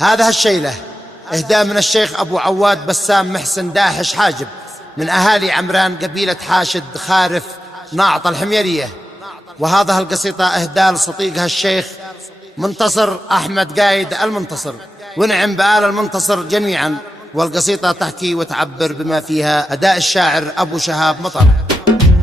هذا الشيلة إهداء من الشيخ أبو عواد بسام محسن داحش حاجب من أهالي عمران قبيلة حاشد خارف ناعط الحميرية. وهذا القصيدة إهداء لصديقها الشيخ منتصر أحمد قايد المنتصر، ونعم بآل المنتصر جميعا. والقصيدة تحكي وتعبر بما فيها أداء الشاعر أبو شهاب مطر.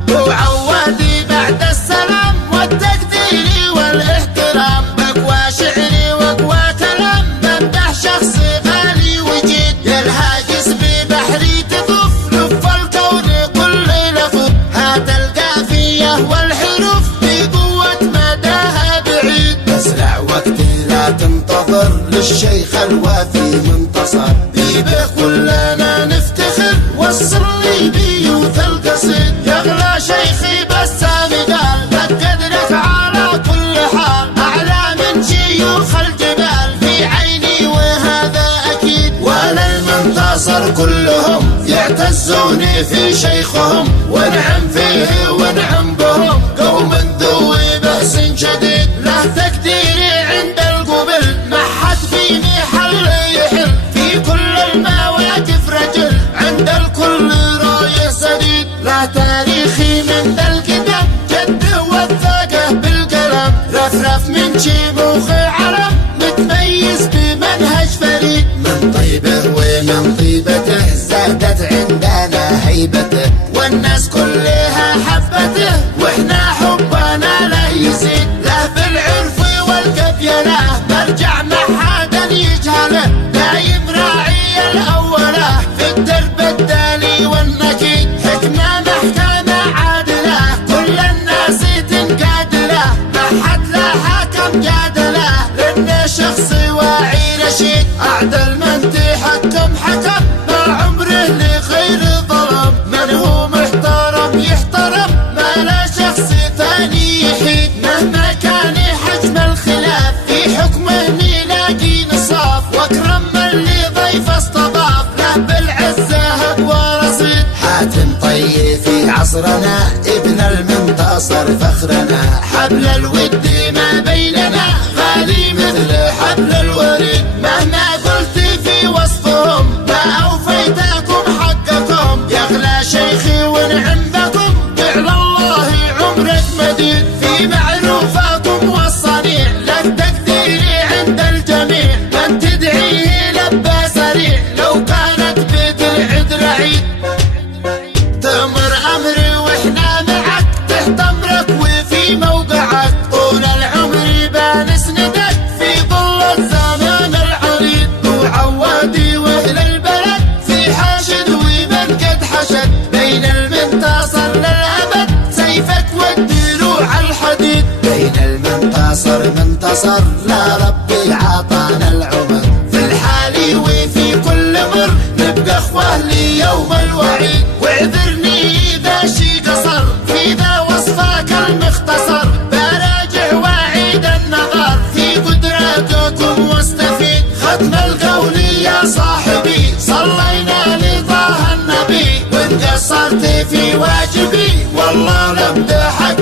وعوادي بعد السلام والتقدير والاحترام، بقوى شعري وقوى كلام، بمدح شخصي غالي وجيد، يا الهاجس ببحري تطوف، لف الكون كل لفظ، هات القافية والحروف بقوة مداها بعيد، اسرع وقتي لا تنتظر، للشيخ الوافي منتصر، بيه كلنا نفتخر، وصل لي بيوت القصيد، يغلى شيخي بسام قال لك قدرك على كل حال، أعلى من شيوخ الجبال في عيني وهذا أكيد، وأنا المنتصر كلهم يعتزون في شيخهم، ونعم فيه ونعم بهم، قوم ذوي بأس شديد، له تقديري عند القبل، ما حد فيني حل يحل، في كل المواقف رجل، عند الكل راية سديد، لا تاريخي من ذا القدم، جده وثاقه بالقلم، رفرف من شيموخ علم، متميز بمنهج فريد، من طيبه ومن طيبته زادت عندنا هيبته، والناس كلها حبته، واحنا حبنا له يزيد، له بالعرف والقبيله، مرجع ما حدا يجهله، دايم راعي الاوله، في الدرب الدالي والنكيد، حكمه محكمه عادله، كل الناس تنقاد له، ما حد له حكم جادله، لانه شخص واعي رشيد، اعدل من تحكم حكم، ما عمره لخير ظلم، من هو محترم يحترم، ما لا شخص ثاني يحيد، مهما كان حجم الخلاف، في حكمه نلاقي نصاف، واكرم من لضيف استضاف، له بالعزه اقوى رصيد، حاتم طيب في عصرنا، ابن المنتصر فخرنا، حبل الود ما بيننا، غالي مثل حبل الوريد، مهما قلت في وصفهم، ما اوفيتكم حقكم، يغلى شيخي ونعم بكم، فعل الله عمرك مديد، في معروفكم والصنيع، لك تقديري عند الجميع، من تدعيه لبى سريع، لو كانت بيت العد رعيد، تأمر أمري وإحنا معك، تحت أمرك وفي موقعك، طول العمر بنسندك، في ظل الزمان العريض، وعوادي وأهل البلد، في حاشد ومن قد حشد، بين المنتصر للأبد، سيفك والدروع الحديد، بين المنتصر منتصر، لا ربي عطانا العمر، في الحال وفي كل مر، نبقى اخوه ليوم الوعيد، واعذرني اذا شي قصر، في ذا وصفك المختصر، براجع واعيد النظر، في قدراتكم واستفيد، ختم القول يا صاحبي، صلينا لطه النبي، وان قصرت في واجبي، والله لمدحك